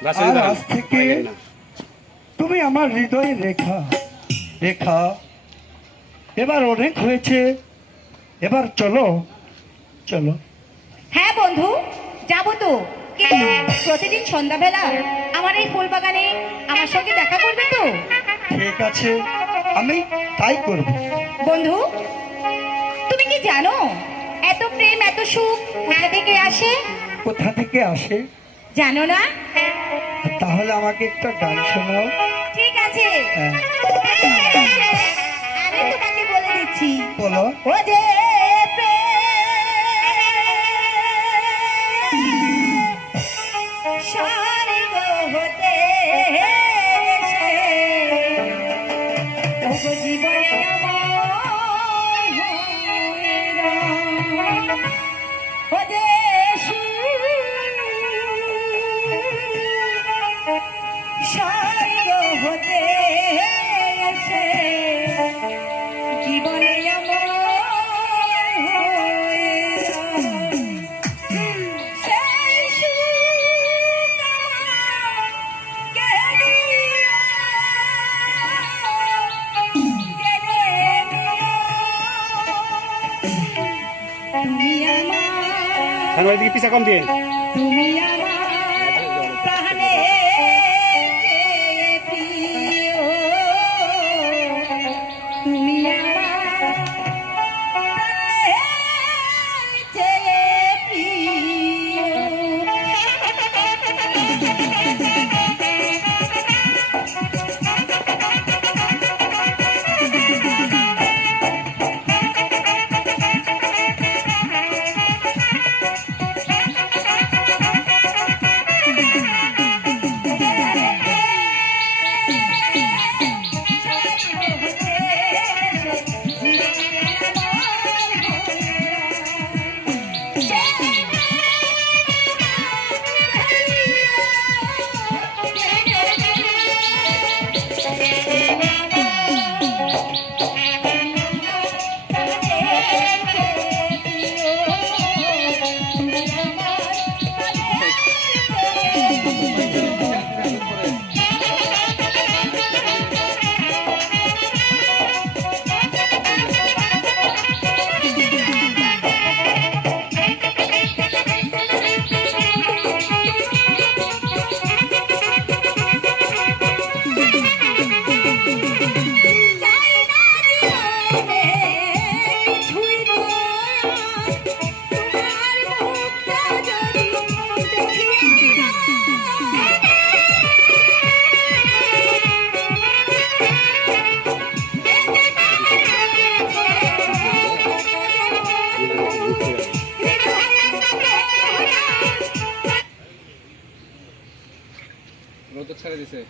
আর আজ থেকে তুমি আমার হৃদয়ে রেখা রেখা। এবার অনেক হয়েছে, এবার চলো চলো। হ্যাঁ বন্ধু, যাবো তো, কিন্তু প্রতিদিন সন্ধ্যাবেলা আমার এই ফুল বাগানে আমার সঙ্গে দেখা করবে তো? ঠিক আছে, আমি তাই করব। বন্ধু, তুমি কি জানো এত প্রেম এত সুখ কোথা থেকে আসে? কোথা থেকে আসে? জানো না? তাহলে আমাকে একটা গান শোনাও। ঠিক আছে, হ্যাঁ, আমি তোমাকে বলে দিচ্ছি। বলো। ও যে স্বর্গ হতে এসে ওগো জীবন আমার হইল। ও যে স্বর্গ হতে এসে জীবনে আমার হইল। সেই সুখ আমার কেড়ে নিও, কেড়ে নিও। তুমি আমার, দিকে পিছা কম দিয়ে তুমি আমার প্রাণের প্রিয়, তুমি আমার প্রাণের চেয়ে প্রিয়। রোদ ছেড়ে দিছে।